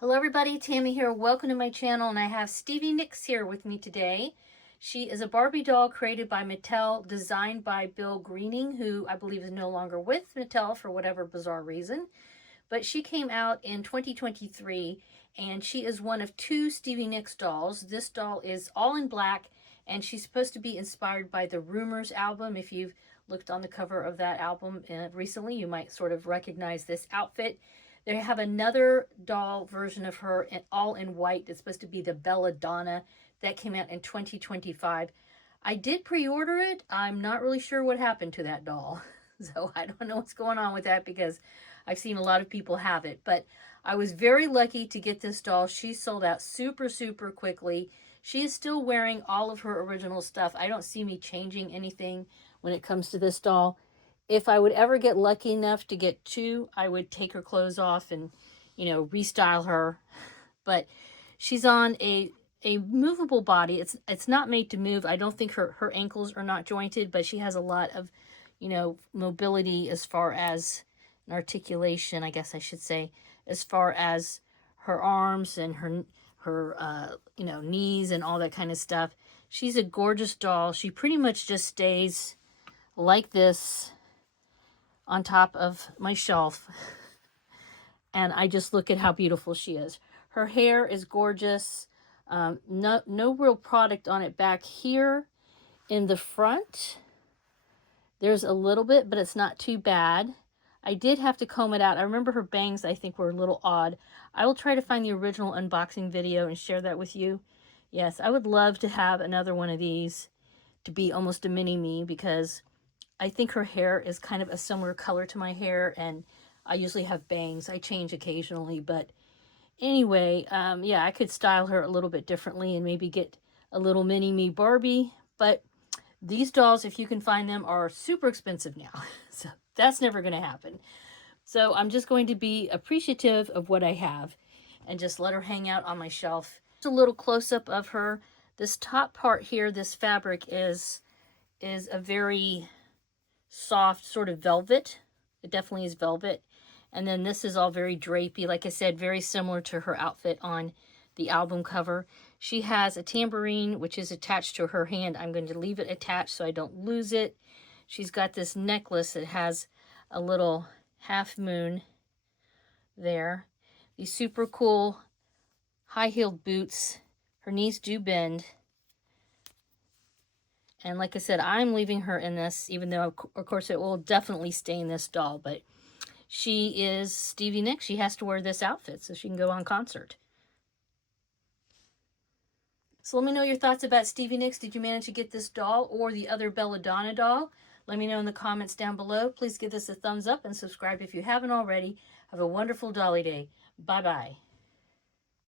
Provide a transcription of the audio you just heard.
Hello everybody, Tammy here. Welcome to my channel, and I have Stevie Nicks here with me today. She is a Barbie doll created by Mattel, designed by Bill Greening, who I believe is no longer with Mattel for whatever bizarre reason. But she came out in 2023, and she is one of two Stevie Nicks dolls. This doll is all in black, and she's supposed to be inspired by the Rumors album. If you've looked on the cover of that album recently, you might sort of recognize this outfit. They have another doll version of her all in white. It's supposed to be the Belladonna that came out in 2025. I did pre-order it. I'm not really sure what happened to that doll. So I don't know what's going on with that because I've seen a lot of people have it. But I was very lucky to get this doll. She sold out super, super quickly. She is still wearing all of her original stuff. I don't see me changing anything when it comes to this doll. If I would ever get lucky enough to get two, I would take her clothes off and, restyle her. But she's on a movable body. It's not made to move. I don't think her ankles are not jointed, but she has a lot of, mobility as far as an articulation, I guess I should say, as far as her arms and her knees and all that kind of stuff. She's a gorgeous doll. She pretty much just stays like this on top of my shelf, and I just look at how beautiful she is. Her hair is gorgeous. No real product on it back here in the front. There's a little bit, but it's not too bad. I did have to comb it out. I remember her bangs, I think, were a little odd. I will try to find the original unboxing video and share that with you. Yes, I would love to have another one of these to be almost a mini-me, because I think her hair is kind of a similar color to my hair, and I usually have bangs. I change occasionally, but anyway, yeah, I could style her a little bit differently and maybe get a little mini-me Barbie, but these dolls, if you can find them, are super expensive now, so that's never going to happen. So I'm just going to be appreciative of what I have and just let her hang out on my shelf. Just a little close-up of her. This top part here, this fabric is a very soft sort of velvet. It definitely is velvet. And then this is all very drapey. Like I said, very similar to her outfit on the album cover. She has a tambourine, which is attached to her hand. I'm going to leave it attached so I don't lose it. She's got this necklace that has a little half moon there. These super cool high-heeled boots. Her knees do bend. And like I said, I'm leaving her in this, even though, of course, it will definitely stain this doll. But she is Stevie Nicks. She has to wear this outfit so she can go on concert. So let me know your thoughts about Stevie Nicks. Did you manage to get this doll or the other Belladonna doll? Let me know in the comments down below. Please give this a thumbs up and subscribe if you haven't already. Have a wonderful Dolly Day. Bye-bye.